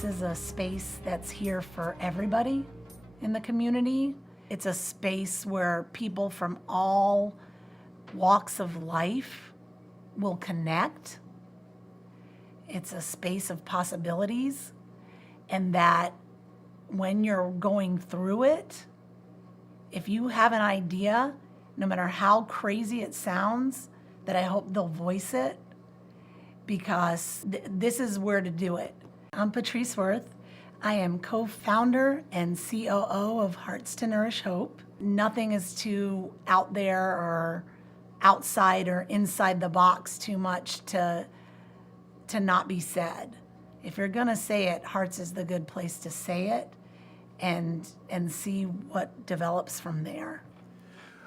this is a space that's here for everybody in the community. It's a space where people from all walks of life will connect. It's a space of possibilities, and that when you're going through it, if you have an idea, no matter how crazy it sounds, that I hope they'll voice it, because this is where to do it. I'm Patrice Worth. I am co-founder and COO of Hearts to Nourish Hope. Nothing is too out there or outside or inside the box too much to not be said. If you're gonna say it, Hearts is the good place to say it and see what develops from there.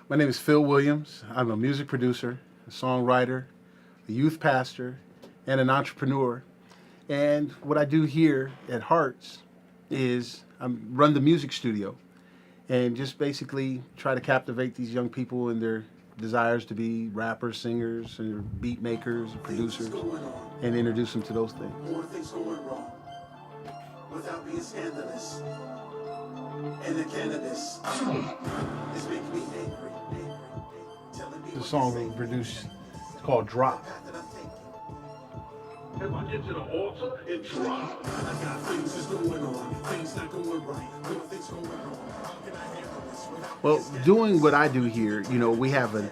My name is Phil Williams. I'm a music producer, a songwriter, a youth pastor, and an entrepreneur. And what I do here at Hearts is I run the music studio and just basically try to captivate these young people in their desires to be rappers, singers, and beat makers, and producers, and introduce them to those things. More things going wrong without being scandalous. And the cannabis is making me angry. Telling me The song that we produced is called Drop. If I get to the altar, it drop. I got things that's going on, things not going right, more things going wrong. How can I handle this without Well, doing what I do here, we have an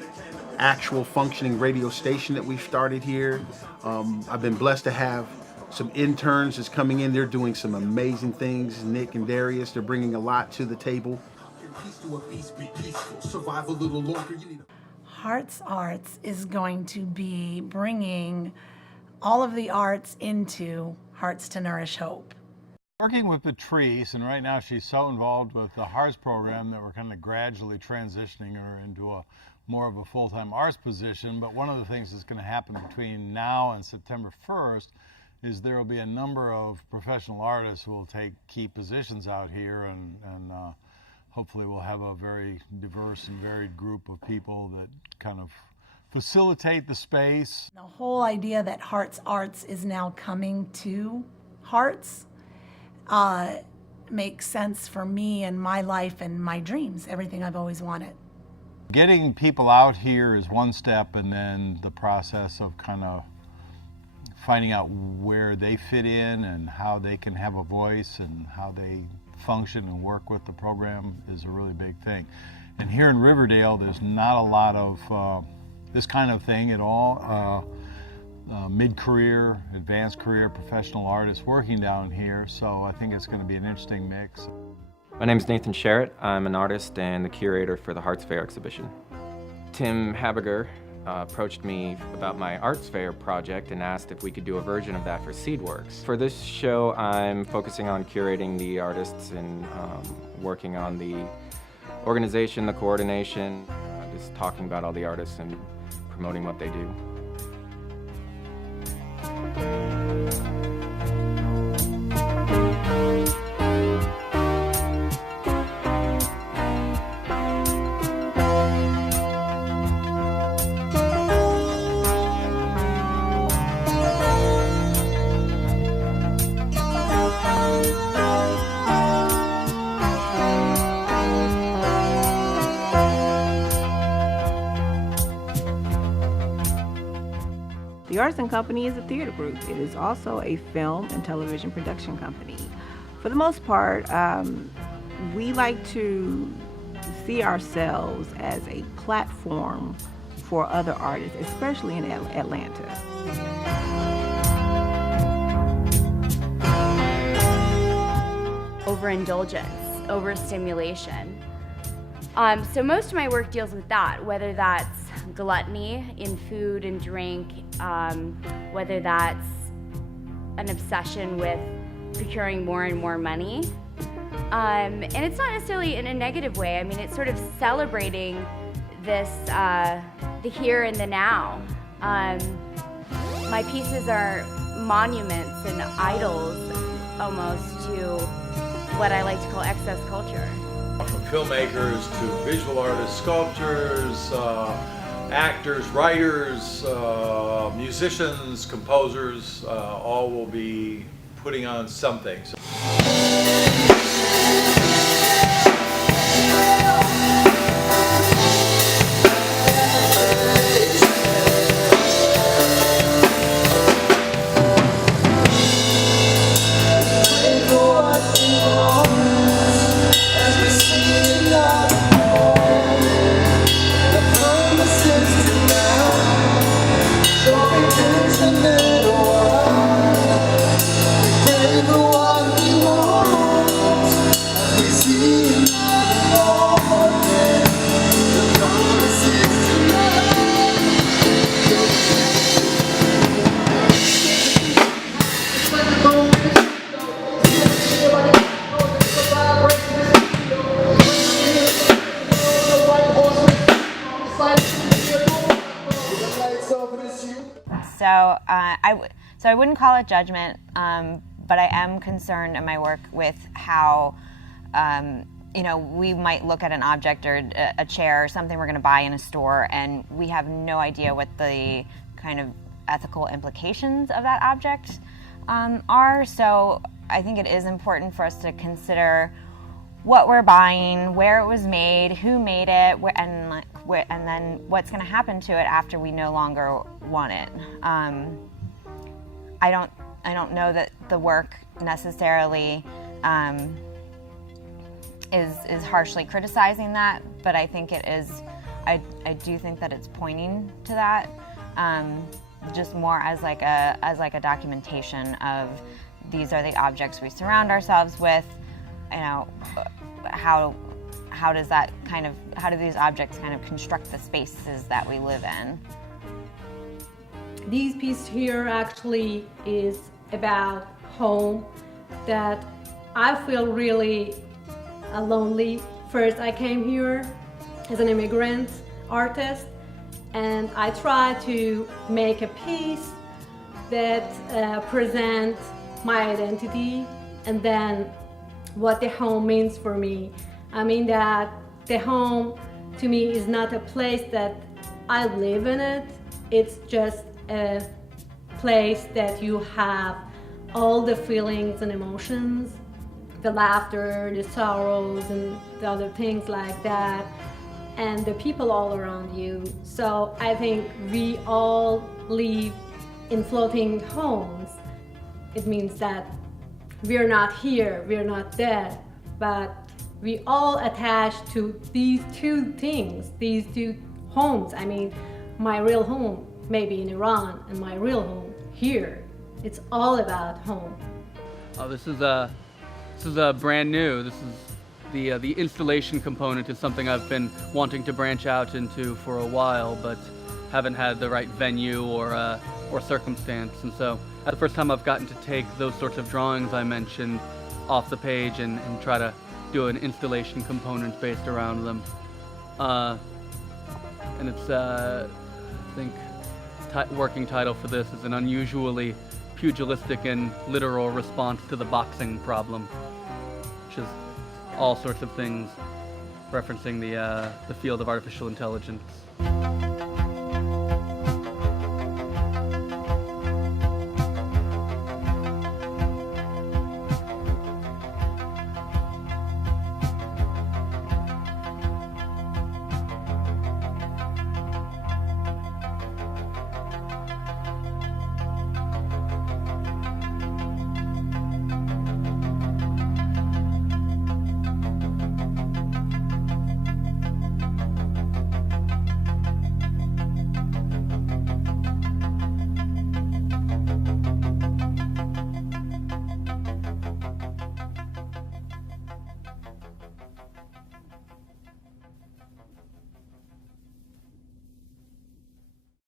actual functioning radio station that we've started here. I've been blessed to have some interns that's coming in. They're doing some amazing things. Nick and Darius, they're bringing a lot to the table. peace to a beast be peaceful? Survive a little longer. You need Hearts Arts is going to be bringing all of the arts into Hearts to Nourish Hope. Working with Patrice, and right now she's so involved with the Hearts program that we're kind of gradually transitioning her into a more of a full-time arts position. But one of the things that's going to happen between now and September 1st is there will be a number of professional artists who will take key positions out here, and hopefully we'll have a very diverse and varied group of people that kind of facilitate the space. The whole idea that Hearts Arts is now coming to Hearts makes sense for me and my life and my dreams, everything I've always wanted. Getting people out here is one step, and then the process of kind of finding out where they fit in and how they can have a voice and how they function and work with the program is a really big thing. And here in Riverdale, there's not a lot of this kind of thing at all. Mid-career, advanced career, professional artists working down here, so I think it's going to be an interesting mix. My name is Nathan Sherritt. I'm an artist and the curator for the Hearts Fair exhibition. Tim Habiger approached me about my Arts Fair project and asked if we could do a version of that for Seedworks. For this show, I'm focusing on curating the artists and working on the organization, the coordination, just talking about all the artists and promoting what they do. The Arts and Company is a theater group. It is also a film and television production company. For the most part, we like to see ourselves as a platform for other artists, especially in Atlanta. Overindulgence, overstimulation. So most of my work deals with that, whether that's gluttony in food and drink, whether that's an obsession with procuring more and more money. And it's not necessarily in a negative way. I mean, it's sort of celebrating this, the here and the now. My pieces are monuments and idols almost to what I like to call excess culture. From filmmakers to visual artists, sculptors, actors, writers, musicians, composers, all will be putting on something. So So I wouldn't call it judgment, but I am concerned in my work with how, we might look at an object or a chair or something we're going to buy in a store, and we have no idea what the kind of ethical implications of that object are. So I think it is important for us to consider what we're buying, where it was made, who made it, and then what's going to happen to it after we no longer want it. I don't know that the work necessarily is harshly criticizing that, but I think it is. I do think that it's pointing to that, just more as like a documentation of these are the objects we surround ourselves with. How do these objects kind of construct the spaces that we live in? This piece here actually is about home, that I feel really lonely. First, I came here as an immigrant artist, and I try to make a piece that presents my identity and then what the home means for me. I mean that the home to me is not a place that I live in it, it's just a place that you have all the feelings and emotions, the laughter, the sorrows, and the other things like that, and the people all around you. So I think we all live in floating homes. It means that we're not here, we're not dead, but we all attached to these two things, these two homes. I mean, my real home may be in Iran, and my real home here. It's all about home. This is brand new. This is the installation component is something I've been wanting to branch out into for a while, but haven't had the right venue or circumstance. And so, the first time I've gotten to take those sorts of drawings I mentioned off the page and try to do an installation component based around them. And it's, I think, working title for this is an unusually pugilistic and literal response to the boxing problem, which is all sorts of things referencing the field of artificial intelligence.